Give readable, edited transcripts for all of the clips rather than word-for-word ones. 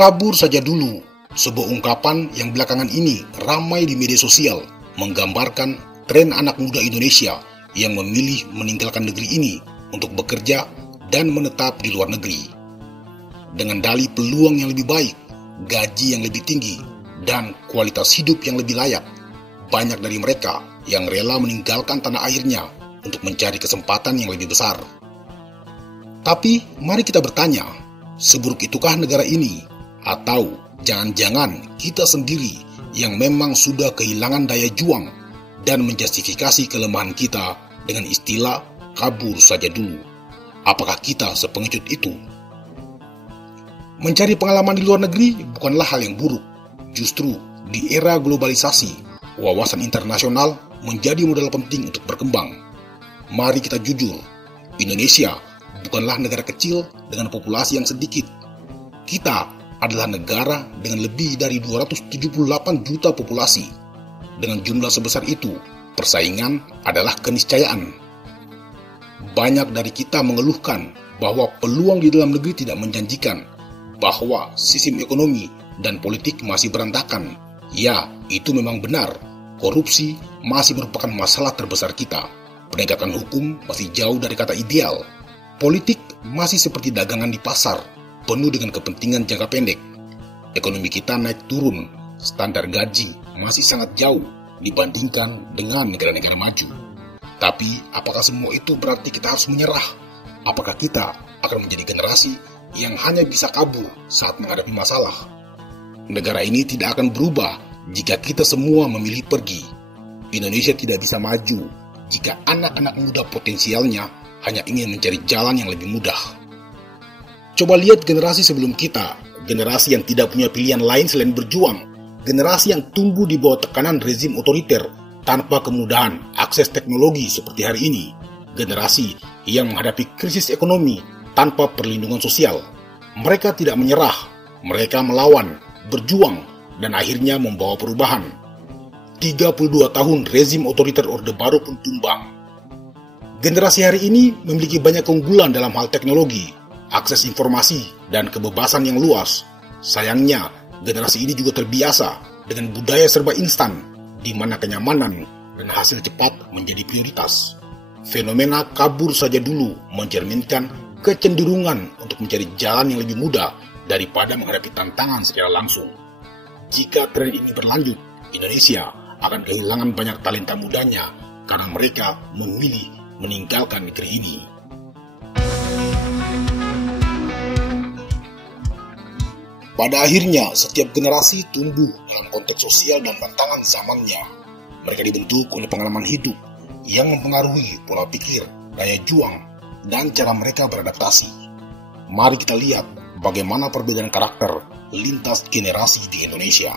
Kabur saja dulu, sebuah ungkapan yang belakangan ini ramai di media sosial, menggambarkan tren anak muda Indonesia yang memilih meninggalkan negeri ini untuk bekerja dan menetap di luar negeri. Dengan dalih peluang yang lebih baik, gaji yang lebih tinggi, dan kualitas hidup yang lebih layak, banyak dari mereka yang rela meninggalkan tanah airnya untuk mencari kesempatan yang lebih besar. Tapi mari kita bertanya, seburuk itukah negara ini? Atau jangan-jangan kita sendiri yang memang sudah kehilangan daya juang dan menjustifikasi kelemahan kita dengan istilah kabur saja dulu? Apakah kita sepengecut itu? Mencari pengalaman di luar negeri bukanlah hal yang buruk. Justru di era globalisasi, wawasan internasional menjadi modal penting untuk berkembang. Mari kita jujur, Indonesia bukanlah negara kecil dengan populasi yang sedikit. Kita adalah negara dengan lebih dari 278 juta populasi. Dengan jumlah sebesar itu, persaingan adalah keniscayaan. Banyak dari kita mengeluhkan bahwa peluang di dalam negeri tidak menjanjikan, bahwa sistem ekonomi dan politik masih berantakan. Ya, itu memang benar. Korupsi masih merupakan masalah terbesar kita. Penegakan hukum masih jauh dari kata ideal. Politik masih seperti dagangan di pasar, penuh dengan kepentingan jangka pendek. Ekonomi kita naik turun, standar gaji masih sangat jauh dibandingkan dengan negara-negara maju. Tapi, apakah semua itu berarti kita harus menyerah? Apakah kita akan menjadi generasi yang hanya bisa kabur saat menghadapi masalah? Negara ini tidak akan berubah jika kita semua memilih pergi. Indonesia tidak bisa maju jika anak-anak muda potensialnya hanya ingin mencari jalan yang lebih mudah. Coba lihat generasi sebelum kita, generasi yang tidak punya pilihan lain selain berjuang, generasi yang tumbuh di bawah tekanan rezim otoriter tanpa kemudahan akses teknologi seperti hari ini, generasi yang menghadapi krisis ekonomi tanpa perlindungan sosial. Mereka tidak menyerah, mereka melawan, berjuang, dan akhirnya membawa perubahan. 32 tahun rezim otoriter Orde Baru pun tumbang. Generasi hari ini memiliki banyak keunggulan dalam hal teknologi, akses informasi, dan kebebasan yang luas. Sayangnya, generasi ini juga terbiasa dengan budaya serba instan, di mana kenyamanan dan hasil cepat menjadi prioritas. Fenomena kabur saja dulu mencerminkan kecenderungan untuk mencari jalan yang lebih mudah daripada menghadapi tantangan secara langsung. Jika tren ini berlanjut, Indonesia akan kehilangan banyak talenta mudanya karena mereka memilih meninggalkan negeri ini. Pada akhirnya, setiap generasi tumbuh dalam konteks sosial dan tantangan zamannya. Mereka dibentuk oleh pengalaman hidup yang mempengaruhi pola pikir, daya juang, dan cara mereka beradaptasi. Mari kita lihat bagaimana perbedaan karakter lintas generasi di Indonesia.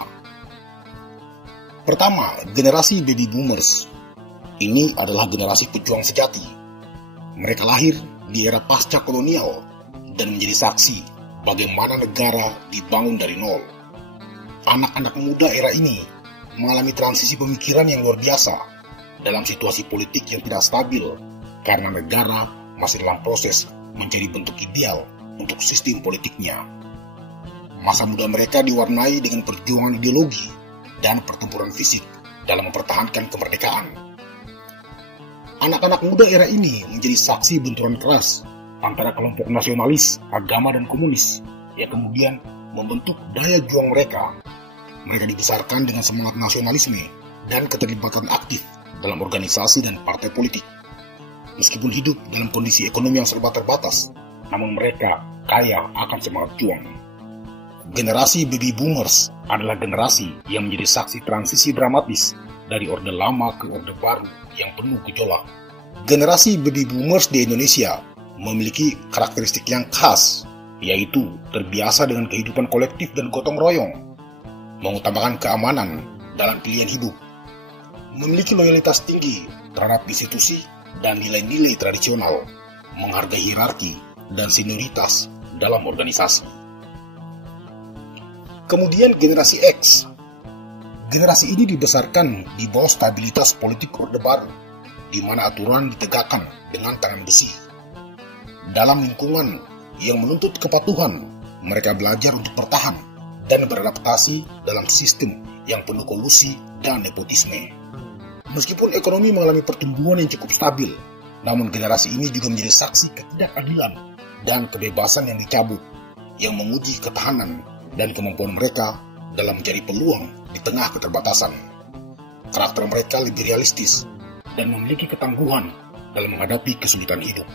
Pertama, generasi baby boomers. Ini adalah generasi pejuang sejati. Mereka lahir di era pasca kolonial dan menjadi saksi bagaimana negara dibangun dari nol. Anak-anak muda era ini mengalami transisi pemikiran yang luar biasa dalam situasi politik yang tidak stabil karena negara masih dalam proses mencari bentuk ideal untuk sistem politiknya. Masa muda mereka diwarnai dengan perjuangan ideologi dan pertempuran fisik dalam mempertahankan kemerdekaan. Anak-anak muda era ini menjadi saksi benturan keras antara kelompok nasionalis, agama, dan komunis yang kemudian membentuk daya juang mereka. Mereka dibesarkan dengan semangat nasionalisme dan keterlibatan aktif dalam organisasi dan partai politik. Meskipun hidup dalam kondisi ekonomi yang serba terbatas, namun mereka kaya akan semangat juang. Generasi baby boomers adalah generasi yang menjadi saksi transisi dramatis dari orde lama ke orde baru yang penuh gejolak. Generasi baby boomers di Indonesia memiliki karakteristik yang khas, yaitu terbiasa dengan kehidupan kolektif dan gotong royong, mengutamakan keamanan dalam pilihan hidup, memiliki loyalitas tinggi terhadap institusi dan nilai-nilai tradisional, menghargai hierarki dan senioritas dalam organisasi. Kemudian generasi X. Generasi ini dibesarkan di bawah stabilitas politik Orde Baru, di mana aturan ditegakkan dengan tangan besi. Dalam lingkungan yang menuntut kepatuhan, mereka belajar untuk bertahan dan beradaptasi dalam sistem yang penuh kolusi dan nepotisme. Meskipun ekonomi mengalami pertumbuhan yang cukup stabil, namun generasi ini juga menjadi saksi ketidakadilan dan kebebasan yang dicabut, yang menguji ketahanan dan kemampuan mereka dalam mencari peluang di tengah keterbatasan. Karakter mereka lebih realistis dan memiliki ketangguhan dalam menghadapi kesulitan hidup.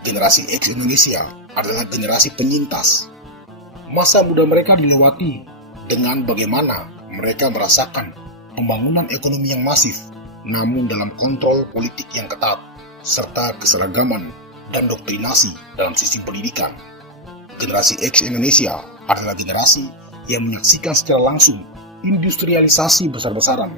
Generasi X Indonesia adalah generasi penyintas. Masa muda mereka dilewati dengan bagaimana mereka merasakan pembangunan ekonomi yang masif, namun dalam kontrol politik yang ketat, serta keseragaman dan doktrinasi dalam sistem pendidikan. Generasi X Indonesia adalah generasi yang menyaksikan secara langsung industrialisasi besar-besaran.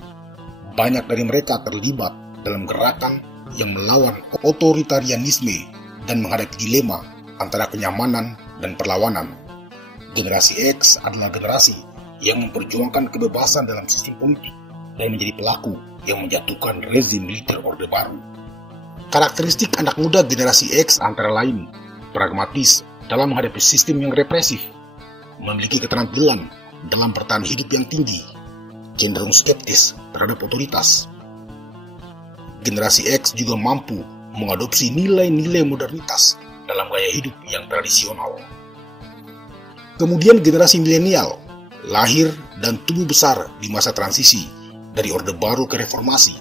Banyak dari mereka terlibat dalam gerakan yang melawan otoritarianisme dan menghadapi dilema antara kenyamanan dan perlawanan. Generasi X adalah generasi yang memperjuangkan kebebasan dalam sistem politik dan menjadi pelaku yang menjatuhkan rezim militer Orde Baru. Karakteristik anak muda generasi X antara lain pragmatis dalam menghadapi sistem yang represif, memiliki keterampilan dalam bertahan hidup yang tinggi, cenderung skeptis terhadap otoritas. Generasi X juga mampu mengadopsi nilai-nilai modernitas dalam gaya hidup yang tradisional. Kemudian generasi milenial lahir dan tumbuh besar di masa transisi dari Orde Baru ke Reformasi.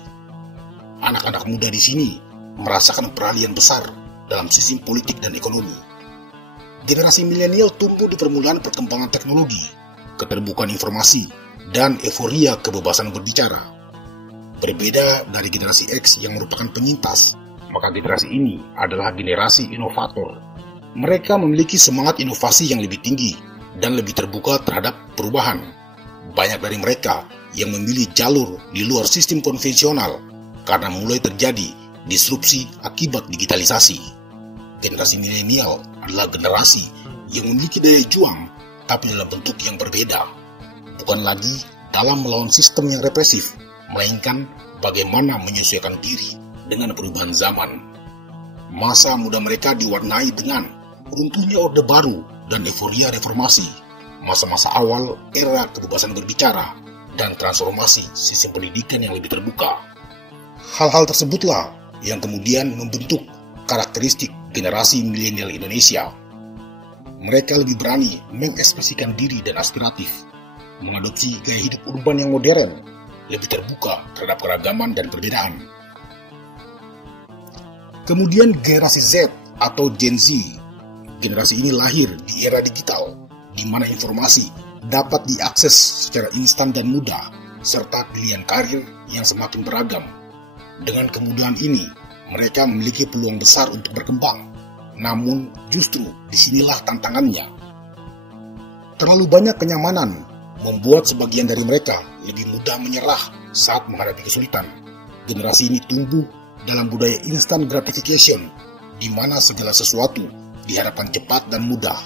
Anak-anak muda di sini merasakan peralihan besar dalam sistem politik dan ekonomi. Generasi milenial tumbuh di permulaan perkembangan teknologi, keterbukaan informasi, dan euforia kebebasan berbicara. Berbeda dari generasi X yang merupakan penyintas, maka generasi ini adalah generasi inovator. Mereka memiliki semangat inovasi yang lebih tinggi dan lebih terbuka terhadap perubahan. Banyak dari mereka yang memilih jalur di luar sistem konvensional karena mulai terjadi disrupsi akibat digitalisasi. Generasi milenial adalah generasi yang memiliki daya juang, tapi dalam bentuk yang berbeda. Bukan lagi dalam melawan sistem yang represif, melainkan bagaimana menyesuaikan diri dengan perubahan zaman. Masa muda mereka diwarnai dengan runtuhnya Orde Baru dan euforia reformasi, masa-masa awal era kebebasan berbicara, dan transformasi sistem pendidikan yang lebih terbuka. Hal-hal tersebutlah yang kemudian membentuk karakteristik generasi milenial Indonesia. Mereka lebih berani mengekspresikan diri dan aspiratif, mengadopsi gaya hidup urban yang modern, lebih terbuka terhadap keragaman dan perbedaan. Kemudian generasi Z atau Gen Z. Generasi ini lahir di era digital, di mana informasi dapat diakses secara instan dan mudah, serta pilihan karir yang semakin beragam. Dengan kemudahan ini, mereka memiliki peluang besar untuk berkembang. Namun, justru disinilah tantangannya. Terlalu banyak kenyamanan membuat sebagian dari mereka lebih mudah menyerah saat menghadapi kesulitan. Generasi ini tumbuh dalam budaya instant gratification, di mana segala sesuatu diharapkan cepat dan mudah.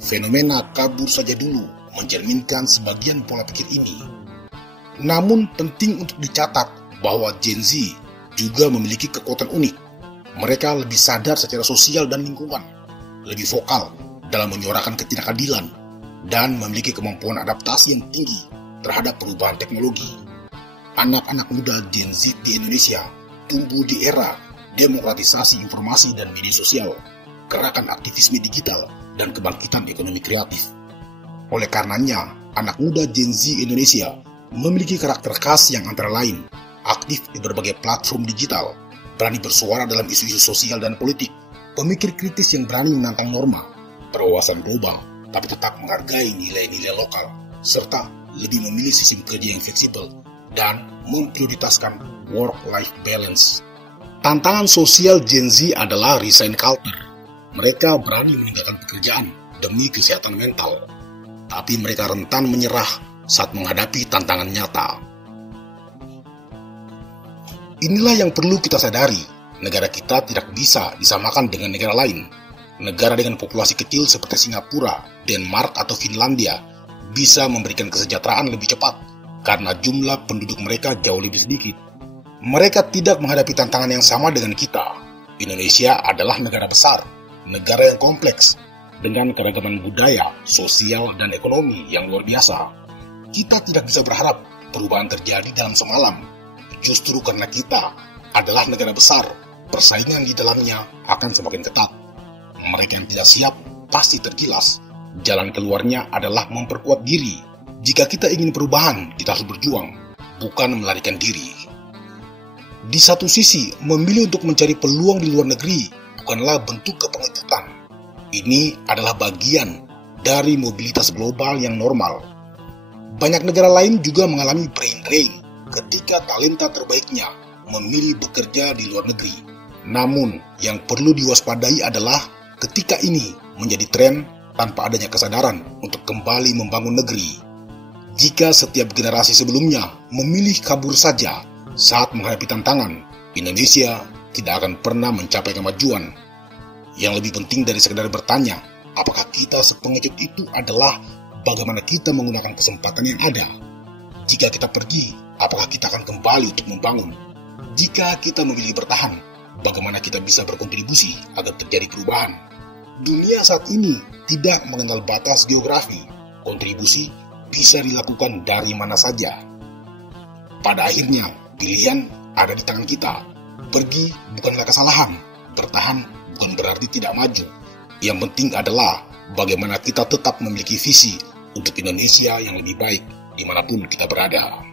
Fenomena kabur saja dulu mencerminkan sebagian pola pikir ini. Namun penting untuk dicatat bahwa Gen Z juga memiliki kekuatan unik. Mereka lebih sadar secara sosial dan lingkungan, lebih vokal dalam menyuarakan ketidakadilan, dan memiliki kemampuan adaptasi yang tinggi terhadap perubahan teknologi. Anak-anak muda Gen Z di Indonesia tumbuh di era demokratisasi informasi dan media sosial, gerakan aktivisme digital, dan kebangkitan ekonomi kreatif. Oleh karenanya, anak muda Gen Z Indonesia memiliki karakter khas yang antara lain aktif di berbagai platform digital, berani bersuara dalam isu-isu sosial dan politik, pemikir kritis yang berani menantang norma, berwawasan global, tapi tetap menghargai nilai-nilai lokal, serta lebih memilih sistem kerja yang fleksibel dan memprioritaskan work-life balance. Tantangan sosial Gen Z adalah resign culture. Mereka berani meninggalkan pekerjaan demi kesehatan mental, tapi mereka rentan menyerah saat menghadapi tantangan nyata. Inilah yang perlu kita sadari, negara kita tidak bisa disamakan dengan negara lain. Negara dengan populasi kecil seperti Singapura, Denmark, atau Finlandia bisa memberikan kesejahteraan lebih cepat karena jumlah penduduk mereka jauh lebih sedikit. Mereka tidak menghadapi tantangan yang sama dengan kita. Indonesia adalah negara besar, negara yang kompleks, dengan keragaman budaya, sosial, dan ekonomi yang luar biasa. Kita tidak bisa berharap perubahan terjadi dalam semalam. Justru karena kita adalah negara besar, persaingan di dalamnya akan semakin ketat. Mereka yang tidak siap pasti tergilas. Jalan keluarnya adalah memperkuat diri. Jika kita ingin perubahan, kita harus berjuang, bukan melarikan diri. Di satu sisi, memilih untuk mencari peluang di luar negeri bukanlah bentuk kepengejutan. Ini adalah bagian dari mobilitas global yang normal. Banyak negara lain juga mengalami brain drain ketika talenta terbaiknya memilih bekerja di luar negeri. Namun, yang perlu diwaspadai adalah ketika ini menjadi tren tanpa adanya kesadaran untuk kembali membangun negeri. Jika setiap generasi sebelumnya memilih kabur saja saat menghadapi tantangan, Indonesia tidak akan pernah mencapai kemajuan. Yang lebih penting dari sekedar bertanya, apakah kita sepengecut itu adalah bagaimana kita menggunakan kesempatan yang ada. Jika kita pergi, apakah kita akan kembali untuk membangun? Jika kita memilih bertahan, bagaimana kita bisa berkontribusi agar terjadi perubahan? Dunia saat ini tidak mengenal batas geografi. Kontribusi bisa dilakukan dari mana saja. Pada akhirnya, pilihan ada di tangan kita. Pergi bukanlah kesalahan, bertahan bukan berarti tidak maju. Yang penting adalah bagaimana kita tetap memiliki visi untuk Indonesia yang lebih baik dimanapun kita berada.